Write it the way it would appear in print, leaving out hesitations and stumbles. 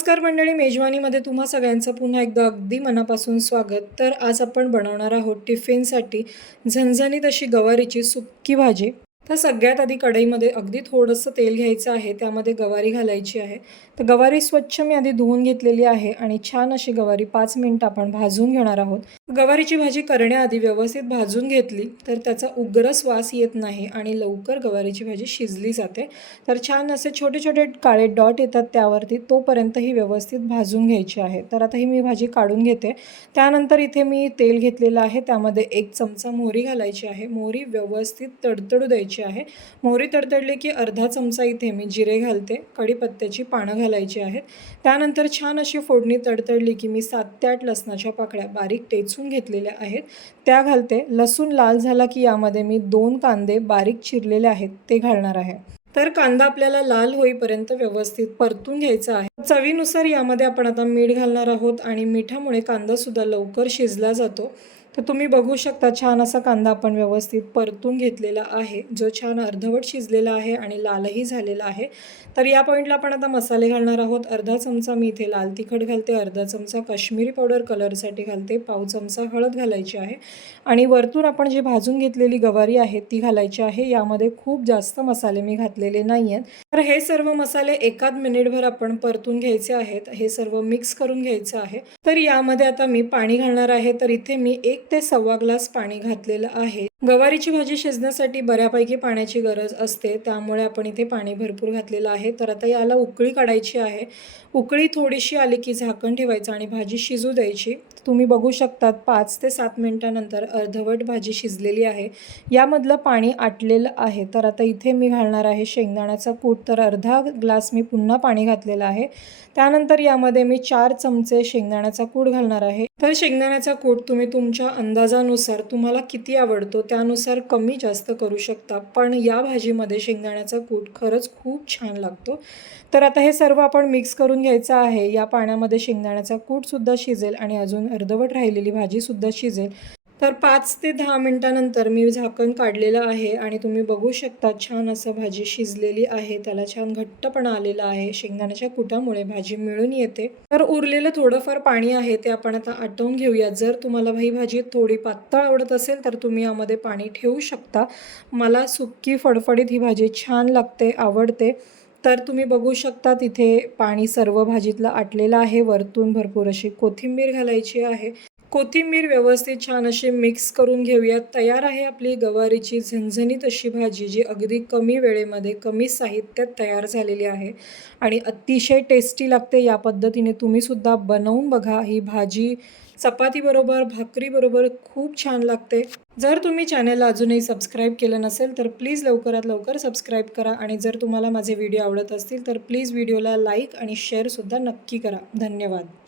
नमस्कार मंडळी, मेजवानीमध्ये तुम्हा सगळ्यांचं पुन्हा एकदा अगदी मनापासून स्वागत। तर आज आपण बनवणार आहोत टिफिनसाठी झणझणीत अशी गवारीची सुक्की भाजी। तर सगळ्यात आधी कढईमध्ये अगदी थोडंसं तेल घ्यायचं आहे, त्यामध्ये गवारी घालायची आहे। तर गवारी स्वच्छ मी आधी धुवून घेतलेली आहे आणि छान अशी गवारी 5 मिनिट आपण भाजून घेणार आहोत। गवारीची भाजी करण्याआधी व्यवस्थित भाजून घेतली तर त्याचा उग्र वास येत नाही आणि लवकर गवारीची भाजी शिजली जाते। तर छान असे छोटे छोटे काळे डॉट येतात त्यावरती, तोपर्यंत ही व्यवस्थित भाजून घ्यायची आहे। तर आता ही मी भाजी काढून घेते। त्यानंतर इथे मी तेल घेतलेलं आहे, त्यामध्ये 1 चमचा मोहरी घालायची आहे। मोहरी व्यवस्थित तडतडू द्यायची आहे। मोहरी तडतडली की अर्धा चमचा इथे मी जिरे घालते, कढीपत्त्याची पानं घालायची आहेत। त्यानंतर छान अशी फोडणी तडतडली की मी 7 ते 8 लसणाच्या पाकळ्या बारीक टेचून घेतलेल्या आहेत त्या घालते। लसूण लाल झाला की यामध्ये मी 2 कांदे बारीक चिरलेले आहेत ते घालणार आहे। तर कांदा आपल्याला लाल होईपर्यंत व्यवस्थित परतून घ्यायचा आहे। चवीनुसार यामध्ये आपण आता मीठ घालणार आहोत आणि मिठामुळे कांदा सुद्धा लवकर शिजला जातो। तर तुम्ही बघू शकता छान असा कांदा आपण व्यवस्थित परतून घेतलेला आहे, जो छान अर्धवट शिजलेला आहे आणि लालही झालेला आहे। तर या पॉइंटला आपण आता मसाले घालणार आहोत। अर्धा चमचा मी इथे लाल तिखट घालते, अर्धा चमचा काश्मीरी पावडर कलरसाठी घालते, पाव चमचा हळद घालायची आहे आणि वरतून आपण जी भाजून घेतलेली गवारी आहे ती घालायची आहे। यामध्ये खूप जास्त मसाले मी घातलेले नाही आहेत। तर हे सर्व मसाले एकाद मिनिटभर आपण परतून घ्यायचे आहेत। हे सर्व मिक्स करून घ्यायचं आहे। तर यामध्ये आता मी पाणी घालणार आहे। तर इथे मी 1 ते सव्वा ग्लास पाणी घातलेलं आहे। गवारीची भाजी शिजण्यासाठी बऱ्यापैकी पाण्याची गरज असते, त्यामुळे आपण इथे पाणी भरपूर घातलेलं आहे। तर आता याला उकळी काढायची आहे। उकळी थोडीशी आली की झाकण ठेवायचं आणि भाजी शिजू द्यायची। तुम्ही बघू शकतात 5 ते 7 मिनिटांनंतर अर्धवट भाजी शिजलेली आहे, यामधलं पाणी आटलेलं आहे। तर आता इथे मी घालणार आहे शेंगदाण्याचा कूट। तर अर्धा ग्लास मी पुन्हा पाणी घातलेलं आहे। त्यानंतर यामध्ये मी 4 चमचे शेंगदाण्याचा कूट घालणार आहे। तर शेंगदाण्याचा कूट तुम्ही तुमच्या अंदाजानुसार तुम्हाला किती आवडतो त्यानुसार कमी जास्त करू शकता, पण या भाजीमध्ये शेंगदाण्याचा कूट खरंच खूप छान लागतो। तर आता हे सर्व आपण मिक्स करून घ्यायचं आहे। या पाण्यामध्ये शेंगदाण्याचा कूट सुद्धा शिजेल आणि अजून अर्धवट राहिलेली भाजी सुद्धा शिजेल। तर 5 ते 10 मिनिटांनंतर मी झाकण काढलेलं आहे आणि तुम्ही बघू शकता छान असं भाजी शिजलेली आहे, त्याला छान घट्टपणा आलेला आहे। शेंगदाण्याच्या कुटामुळे भाजी मिळून येते। तर उरलेलं थोडंफार पाणी आहे ते आपण आता आटवून घेऊया। जर तुम्हाला ही भाजी थोडी पातळ आवडत असेल तर तुम्ही यामध्ये पाणी ठेवू शकता। मला सुक्की फडफडीत ही भाजी छान लागते, आवडते। तर तुम्ही बघू शकता तिथे पाणी सर्व भाजीतलं आटलेलं आहे। वरतून भरपूर अशी कोथिंबीर घालायची आहे। कोथिंबीर व्यवस्थित छान अशी मिक्स करून घेऊयात। तयार आहे आपली गवारीची झणझणीत अशी भाजी, जी अगदी कमी वेळेमध्ये कमी साहित्यात तयार झालेली आहे आणि अतिशय टेस्टी लागते। या पद्धतीने तुम्ही सुद्धा बनवून बघा। ही भाजी चपातीबरोबर, भाकरीबरोबर खूप छान लागते। जर तुम्ही चॅनलला अजूनही सबस्क्राईब केलं नसेल तर प्लीज लवकरात लवकर सबस्क्राईब करा आणि जर तुम्हाला माझे व्हिडिओ आवडत असतील तर प्लीज व्हिडिओला लाईक आणि शेअरसुद्धा नक्की करा। धन्यवाद।